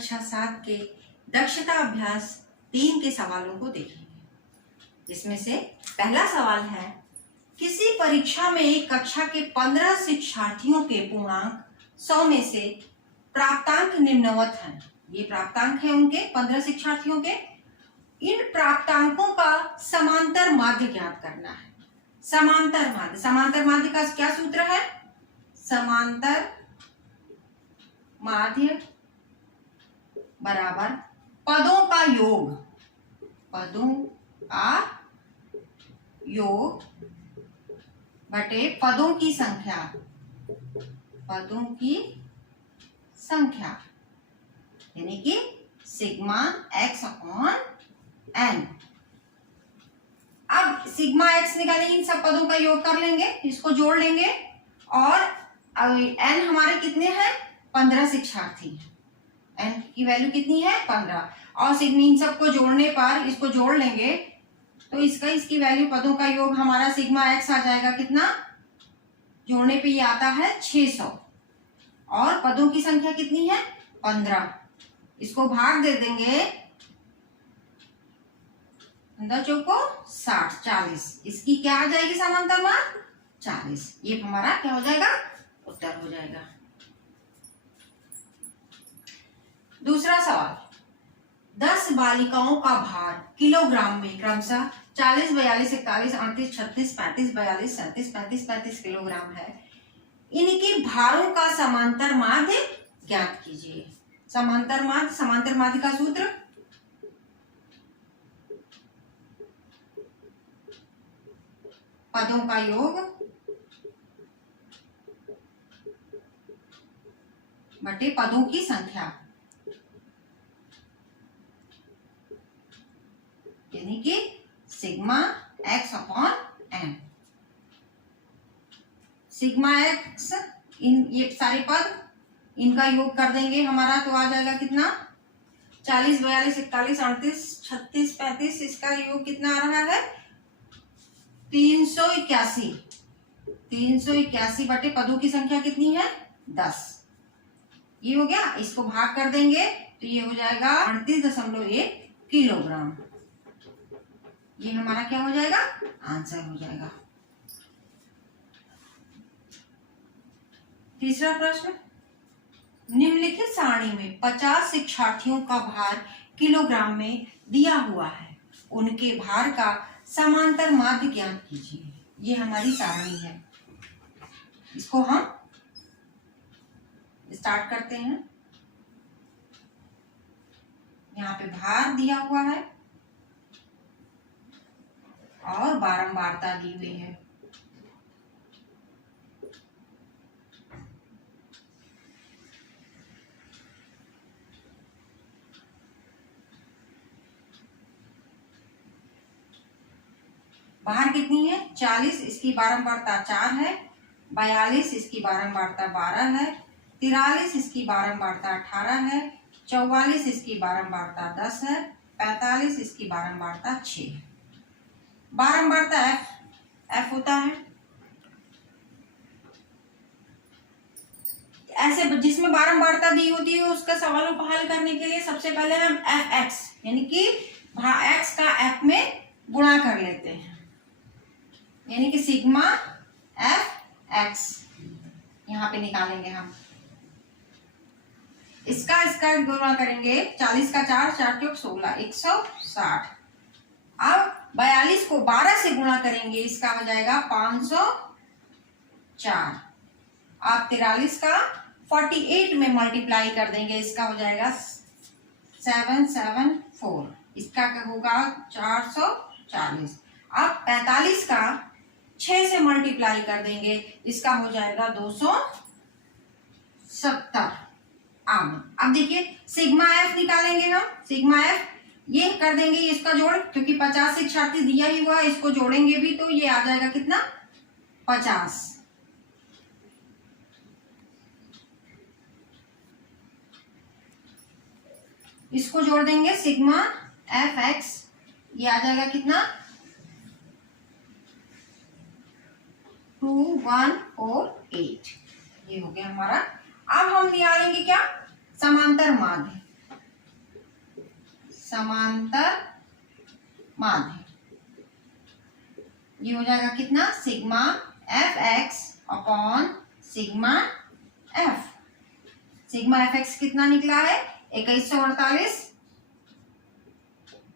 कक्षा 7 के दक्षता अभ्यास 3 के सवालों को देखेंगे। जिसमें से पहला सवाल है, किसी परीक्षा में कक्षा के 15 शिक्षार्थियों के पूर्णांक 100 में से प्राप्तांक निम्नवत हैं। ये प्राप्तांक है उनके 15 शिक्षार्थियों के। इन प्राप्तांकों का समांतर माध्य ज्ञात करना है। समांतर माध्य का क्या सूत्र है? समांतर माध्य बराबर पदों का योग, बटे पदों की संख्या, यानी कि सिग्मा x अपॉन n। अब सिग्मा x निकालेंगे, इन सब पदों का योग कर लेंगे, इसको जोड़ लेंगे, और n हमारे कितने हैं? 15 शिक्षार्थी हैं। n की वैल्यू कितनी है? 15। और इन सबको जोड़ने पर इसको जोड़ लेंगे तो इसकी वैल्यू, पदों का योग हमारा सिग्मा x आ जाएगा कितना? जोड़ने पे ये आता है 600। और पदों की संख्या कितनी है? 15। इसको भाग दे देंगे, 15 चौको 60, 40। इसकी क्या आ जाएगी समांतर मान? 40। ये हमारा क्या हो जाएगा? उत्तर हो जाएगा। दूसरा सवाल, 10 बालिकाओं का भार किलोग्राम में क्रमशः 40, 42, 41, 38, 36, 35, 42, 37, 35, 35 किलोग्राम है। इनके भारों का समांतर माध्य ज्ञात कीजिए। समांतर माध्य का सूत्र पदों का योग बटे पदों की संख्या, यानी कि sigma x upon n। Sigma x, ये सारे पद, इनका योग कर देंगे हमारा, तो आ जाएगा कितना? 40, 42, 41, 38, 36, 35। इसका योग कितना आ रहा है? 381। 381 बटे पदों की संख्या कितनी है? 10। ये हो गया। इसको भाग कर देंगे तो ये हो जाएगा 38.1 किलोग्राम। ये हमारा क्या हो जाएगा? आंसर हो जाएगा। तीसरा प्रश्न, निम्नलिखित सारणी में 50 शिक्षार्थियों का भार किलोग्राम में दिया हुआ है। उनके भार का समांतर माध्य ज्ञात कीजिए। ये हमारी सारणी है। इसको हम स्टार्ट करते हैं। यहाँ पे भार दिया हुआ है और बारंबारता दी हुई है। भार कितनी है? 40, इसकी बारंबारता 4 है। 42, इसकी बारंबारता 12 है। 43, इसकी बारंबारता 18 है। 44, इसकी बारंबारता 10 है। 45, इसकी बारंबारता 6 है। बारंबारता f होता है। ऐसे जिसमें बारंबारता दी होती है उसका सवालों को हल करने के लिए सबसे पहले हम fx, यानी कि x का f में गुणा कर लेते हैं, यानी कि सिग्मा fx यहाँ पे निकालेंगे हम। इसका गुणा करेंगे, 40 का 4, 4 चौक 16, 160। अब 42 को 12 से गुणा करेंगे, इसका हो जाएगा 504। आप 43 का 48 में मल्टीप्लाई कर देंगे, इसका हो जाएगा 774। इसका होगा 440। अब 45 का 6 से मल्टीप्लाई कर देंगे, इसका हो जाएगा 270। अब देखिए सिग्मा f निकालेंगे हम। सिग्मा f ये कर देंगे, इसका जोड़, क्योंकि 50 शिक्षार्थी दिया ही हुआ है, इसको जोड़ेंगे भी तो ये आ जाएगा कितना? 50। इसको जोड़ देंगे, सिग्मा fx ये आ जाएगा कितना? 2148। ये हो गया हमारा। अब हम निकालेंगे क्या? समांतर माध्य। समांतर माध्य, ये हो जाएगा कितना, sigma F x upon sigma F. Sigma F x कितना निकला है 2148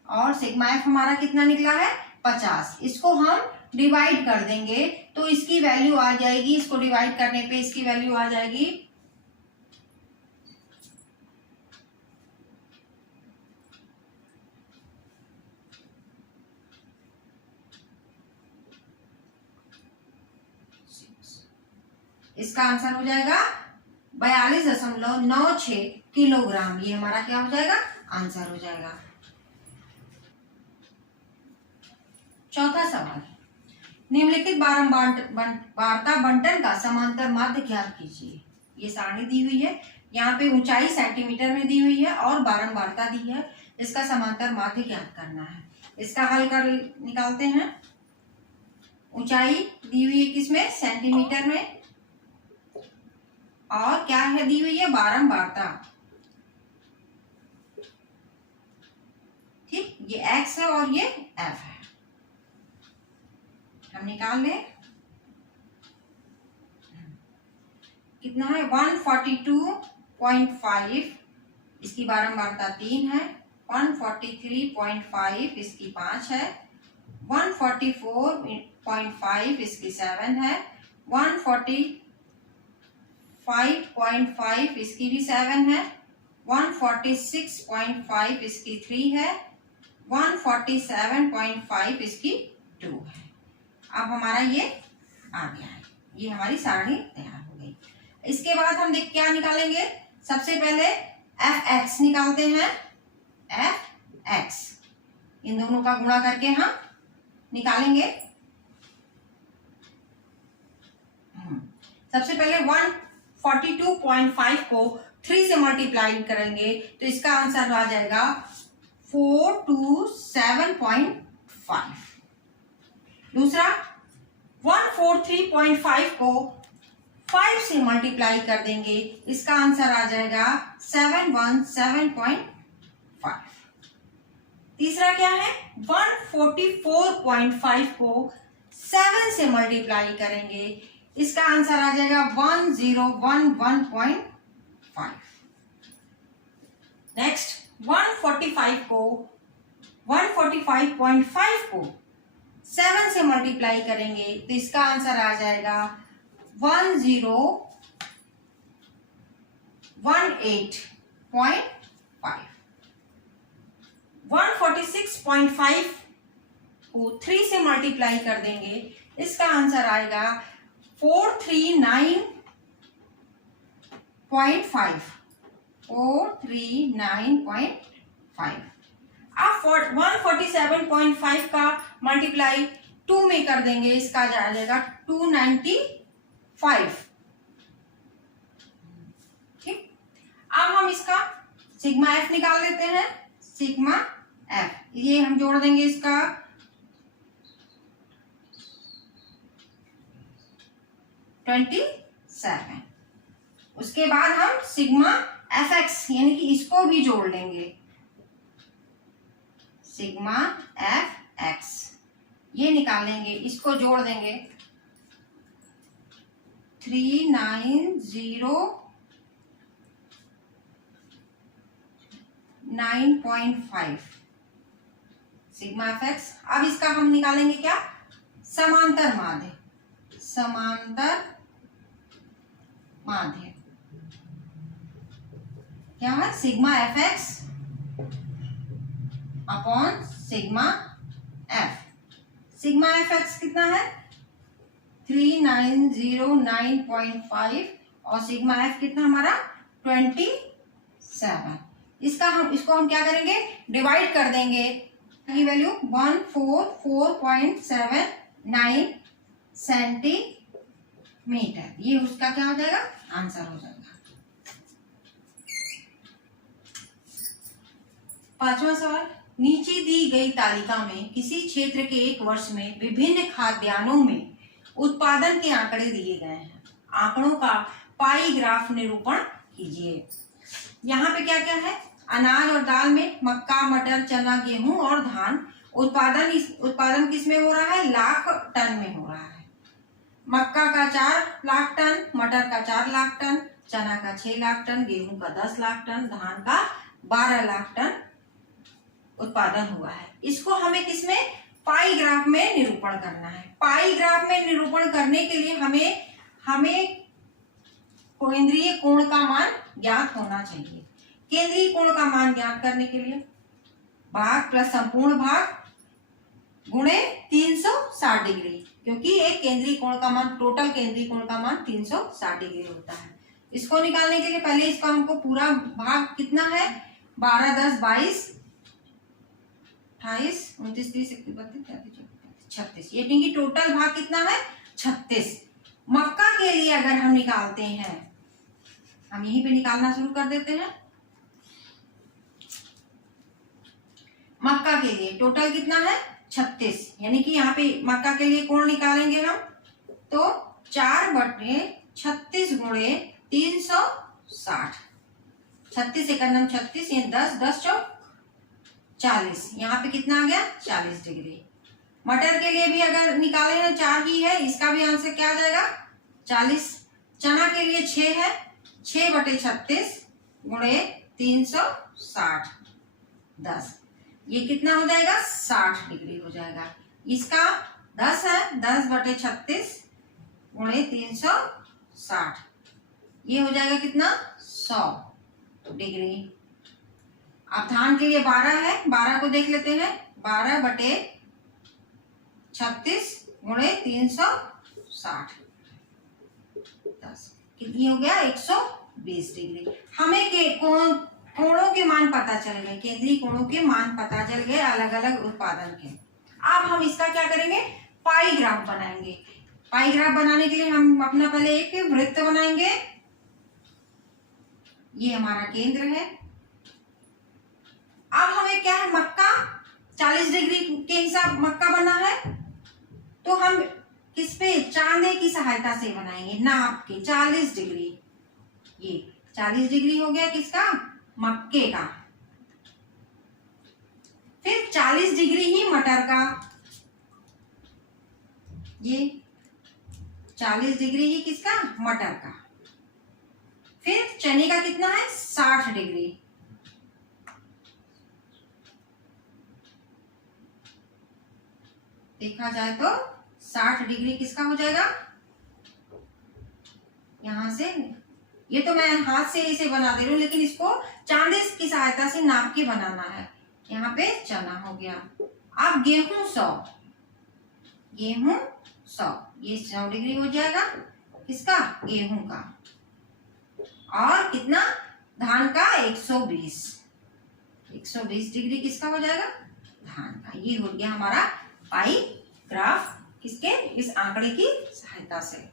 और सिग्मा एफ हमारा कितना निकला है 50। इसको हम डिवाइड कर देंगे तो इसकी वैल्यू आ जाएगी, इसको डिवाइड करने पे इसकी वैल्यू आ जाएगी 6। इसका आंसर हो जाएगा 42.96 किलोग्राम। ये हमारा क्या हो जाएगा, आंसर हो जाएगा। चौथा सवाल, निम्नलिखित वार्ता बंटन का समांतर माध्य ज्ञात कीजिए। ये सारणी दी हुई है, यहाँ पे ऊंचाई सेंटीमीटर में दी हुई है और बारंबारता दी है। इसका समांतर माध्य ज्ञात करना है। इसका हल कर निकालते हैं। ऊंचाई दी हुई है किसमें, सेंटीमीटर में, और क्या है दी हुई है, बारंबारता। ठीक, ये x है और ये f है। हम निकाल लें, कितना है 142.5, इसकी बारंबारता 3 है। 143.5 इसकी 5 है। 144.5 इसकी 7 है। 145.5 इसकी भी 7 है। 146.5 इसकी 3 है। 147.5 इसकी 2 है। अब हमारा ये आ गया है, ये हमारी सारणी तैयार हो गई। इसके बाद हम देख क्या निकालेंगे, सबसे पहले एफ एक्स निकालते हैं। एफ एक्स, इन दोनों का गुणा करके हम निकालेंगे। सबसे पहले 142.5 को 3 से मल्टीप्लाई करेंगे तो इसका आंसर आ जाएगा 427.5। दूसरा 143.5 को 5 से मल्टीप्लाई कर देंगे, इसका आंसर आ जाएगा 717.5। तीसरा क्या है, 144.5 को 7 से मल्टीप्लाई करेंगे, इसका आंसर आ जाएगा 1011.5। नेक्स्ट 145.5 को 7 से मल्टीप्लाई करेंगे तो इसका आंसर आ जाएगा 1018.5। 146.5 को 3 से मल्टीप्लाई कर देंगे, इसका आंसर आएगा 439.5। 439.5। अब 147.5 का मल्टीप्लाई 2 में कर देंगे, इसका आ जाएगा 295। ठीक, अब हम इसका सिग्मा एफ निकाल लेते हैं। सिग्मा एफ, ये हम जोड़ देंगे इसका 27। उसके बाद हम सिग्मा एफ एक्स यानी कि इसको भी जोड़ लेंगे। सिग्मा एफ एक्स ये निकालेंगे, इसको जोड़ देंगे 390.9.5 सिग्मा एफ एक्स। अब इसका हम निकालेंगे क्या, समांतर माध्य। समांतर माध्य क्या है, sigma F x upon sigma F. Sigma F x कितना है 3909.5 और सिग्मा एफ कितना हमारा 27। इसको हम क्या करेंगे, डिवाइड कर देंगे। की वैल्यू 144.79 सेंटीमीटर, ये उसका क्या हो जाएगा, आंसर हो जाएगा। पांचवा सवाल, नीचे दी गई तालिका में किसी क्षेत्र के एक वर्ष में विभिन्न खाद्यान्नों में उत्पादन के आंकड़े दिए गए हैं। आंकड़ों का पाई ग्राफ निरूपण कीजिए। यहाँ पे क्या क्या है, अनाज और दाल में मक्का, मटर, चना, गेहूं और धान उत्पादन किस में हो रहा है? लाख टन में हो रहा है। मक्का का 4 लाख टन, मटर का 4 लाख टन, चना का 6 लाख टन, गेहूं का 10 लाख टन, धान का 12 लाख टन उत्पादन हुआ है। इसको हमें किसमें? पाई ग्राफ में निरूपण करना है। पाई ग्राफ में निरूपण करने के लिए हमें केंद्रीय कोण का मान ज्ञात होना चाहिए। केंद्रीय कोण का मान ज्ञात करने के लिए भाग प्लस संपूर्ण भाग गुणे 360 डिग्री, क्योंकि एक केंद्रीय कोण का मान, टोटल केंद्रीय कोण का मान 360 डिग्री होता है। इसको निकालने के लिए पहले इसका हमको पूरा भाग कितना है? 12, 10, 22, 28, 29, 30, 31, 32, 36। ये कि टोटल भाग कितना है? 36। मक्का के लिए अगर हम निकालते हैं, हम यहीं पे निकालना शुरू कर देते हैं। मक्का के लिए टोटल कितना है? 36। यानी कि यहाँ पे मक्का के लिए कोण निकालेंगे हम तो 4/36 गुणे 360। 36 एकम 36, ये 10, 10 चौक 40। यहाँ पे कितना आ गया? 40 डिग्री। मटर के लिए भी अगर निकाले ना 4 ही है, इसका भी आंसर क्या आ जाएगा? 40। चना के लिए 6 है, 6/36 गुणे 360, 10। ये कितना हो जाएगा? 60 डिग्री हो जाएगा। इसका 10 है, 10/36 गुणे 360, ये हो जाएगा कितना? 100 डिग्री। अब धान के लिए 12 है, 12 को देख लेते हैं। 12/36 गुणे 360, 10, कितनी हो गया? 120 डिग्री। हमें के कोणों के मान पता चल गए, केंद्रीय कोणों के मान पता चल गए अलग अलग उत्पादन के। अब हम इसका क्या करेंगे? पाई ग्राफ बनाएंगे। पाई ग्राफ बनाने के लिए हम अपना पहले एक वृत्त बनाएंगे। ये हमारा केंद्र है। अब हमें क्या है? मक्का 40 डिग्री के हिसाब मक्का बना है, तो हम किस पे? चांदे की सहायता से बनाएंगे, नाप के 40 डिग्री। ये 40 डिग्री हो गया किसका? मक्के का। फिर 40 डिग्री ही मटर का, ये 40 डिग्री ही किसका? मटर का। फिर चने का कितना है? 60 डिग्री। देखा जाए तो 60 डिग्री किसका हो जाएगा? यहां से, ये तो मैं हाथ से इसे बना दे रही हूँ, लेकिन इसको चांदे की सहायता से नाप के बनाना है। यहाँ पे चना हो गया। अब गेहूं 100, गेहूं 100, ये 100 डिग्री हो जाएगा किसका? गेहूं का। और कितना? धान का 120, 120 डिग्री किसका हो जाएगा? धान का। ये हो गया हमारा पाई ग्राफ, किसके? इस आंकड़े की सहायता से।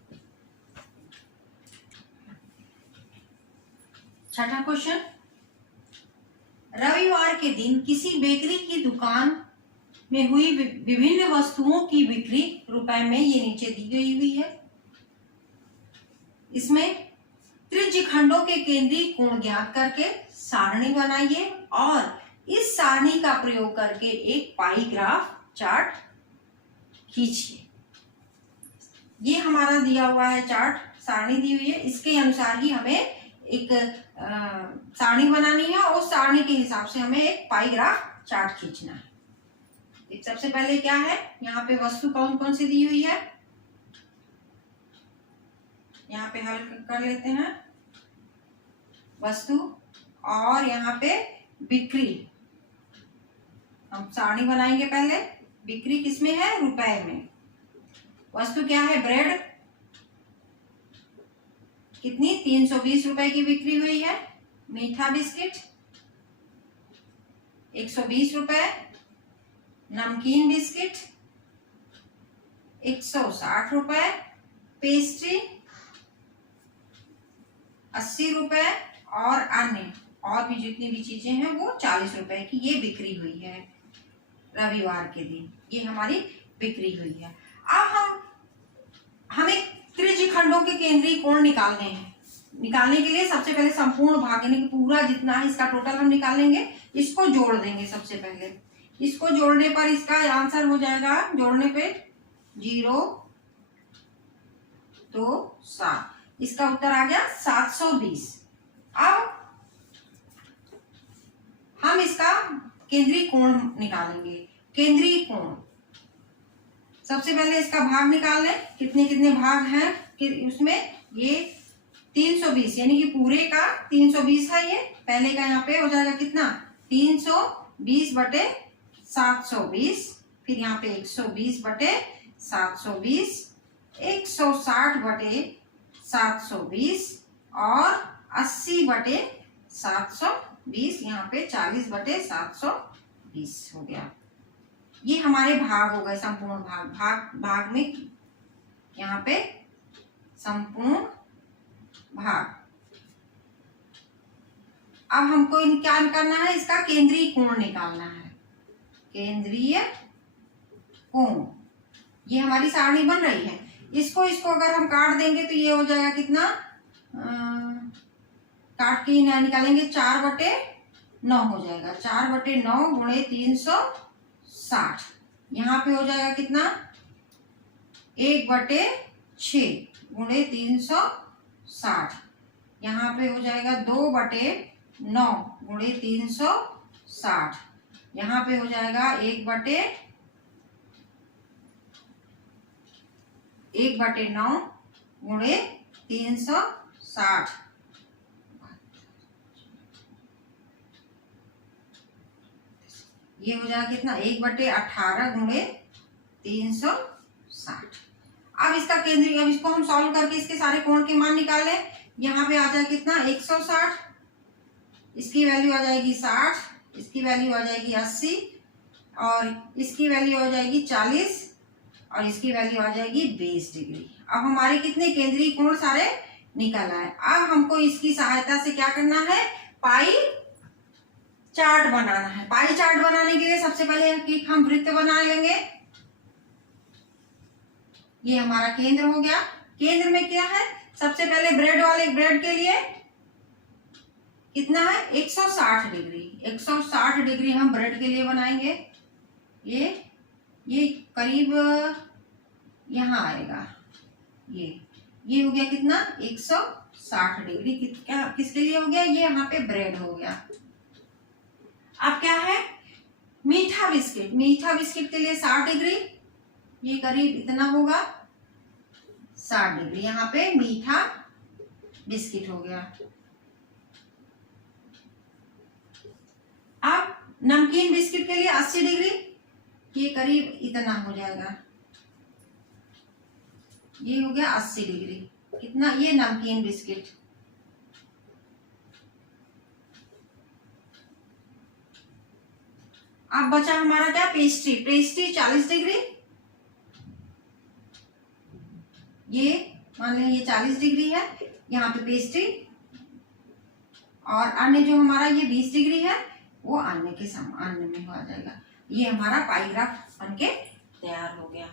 छठा क्वेश्चन, रविवार के दिन किसी बेकरी की दुकान में हुई विभिन्न वस्तुओं की बिक्री रुपए में ये नीचे दी गई हुई है। इसमें त्रिज्य खंडों के केंद्रीय कोण ज्ञात करके सारणी बनाइए और इस सारणी का प्रयोग करके एक पाई ग्राफ चार्ट खींचिए। ये हमारा दिया हुआ है चार्ट, सारणी दी हुई है। इसके अनुसार ही हमें एक सारणी बनानी है और उस सारणी के हिसाब से हमें एक पाई ग्राफ चार्ट खींचना है। एक सबसे पहले क्या है? यहाँ पे वस्तु कौन कौन सी दी हुई है, यहाँ पे हल कर लेते हैं वस्तु, और यहाँ पे बिक्री। हम सारणी बनाएंगे पहले। बिक्री किसमें है? रुपए में। वस्तु क्या है? ब्रेड, कितनी? 320 रुपए की बिक्री हुई है। मीठा बिस्किट 120 रुपए, नमकीन बिस्किट 160 रुपए, पेस्ट्री 80 रुपए, और अन्य और भी जितनी भी चीजें हैं वो 40 रुपए की ये बिक्री हुई है रविवार के दिन। ये हमारी बिक्री हुई है। अब हमें त्रिज्य खंडों के केंद्रीय कोण निकालने हैं। निकालने के लिए सबसे पहले संपूर्ण भाग यानी कि पूरा जितना है इसका टोटल हम निकालेंगे, इसको जोड़ देंगे। सबसे पहले इसको जोड़ने पर इसका आंसर हो जाएगा, जोड़ने पे 0 2 7, इसका उत्तर आ गया 720। अब हम इसका केंद्रीय कोण निकालेंगे। केंद्रीय कोण सबसे पहले इसका भाग निकाल लें, कितने कितने भाग हैं कि उसमें। ये 320 यानी कि पूरे का 320 है। ये पहले का यहाँ पे हो जाएगा कितना 320 बटे 720, फिर यहाँ पे 120 बटे 720, 160 बटे 720 और 80 बटे 720, यहाँ पे 40 बटे 720 हो गया। ये हमारे भाग हो गए, संपूर्ण भाग में यहाँ पे संपूर्ण भाग। अब हमको क्या करना है, इसका केंद्रीय कोण निकालना है। केंद्रीय कोण, ये हमारी सारणी बन रही है। इसको अगर हम काट देंगे तो ये हो जाएगा कितना, काट के निकालेंगे 4 बटे 9 हो जाएगा। 4 बटे 9 गुणे 360, यहाँ पे हो जाएगा कितना 1 बटे 6 गुणे 360, यहाँ पे हो जाएगा 2 बटे 9 गुणे 360, यहाँ पे हो जाएगा 1 बटे 9 गुणे 360, ये हो जाएगा कितना 1 बटे 18 गुणे 360। अब इसका केंद्रीय, अब इसको हम सॉल्व करके इसके सारे कोण के मान निकाल लें। यहाँ पे आ जाए कितना 160, इसकी वैल्यू आ जाएगी 60, इसकी वैल्यू आ जाएगी 80 और इसकी वैल्यू आ जाएगी 40 और इसकी वैल्यू आ जाएगी 20 डिग्री। अब हमारे कितने केंद्रीय कोण सारे निकल आए। अब हमको इसकी सहायता से क्या करना है, पाई चार्ट बनाना है। पाई चार्ट बनाने के लिए सबसे पहले हम वृत्त बना लेंगे। ये हमारा केंद्र हो गया। केंद्र में क्या है, सबसे पहले ब्रेड के लिए कितना है 160 डिग्री। 160 डिग्री हम ब्रेड के लिए बनाएंगे। ये करीब यहाँ आएगा। ये हो गया कितना 160 डिग्री। किसके लिए हो गया, ये यहाँ पे ब्रेड हो गया। अब क्या है, मीठा बिस्किट के लिए 60 डिग्री, ये करीब इतना होगा 60 डिग्री। यहाँ पे मीठा बिस्किट हो गया। अब नमकीन बिस्किट के लिए 80 डिग्री, ये करीब इतना हो जाएगा। ये हो गया 80 डिग्री। कितना, ये नमकीन बिस्किट। अब बचा हमारा क्या, पेस्ट्री 40 डिग्री। ये मान लें ये 40 डिग्री है, यहाँ पे पेस्ट्री। और अन्य जो हमारा ये 20 डिग्री है वो अन्य में आ जाएगा। ये हमारा पाई ग्राफ बनके तैयार हो गया।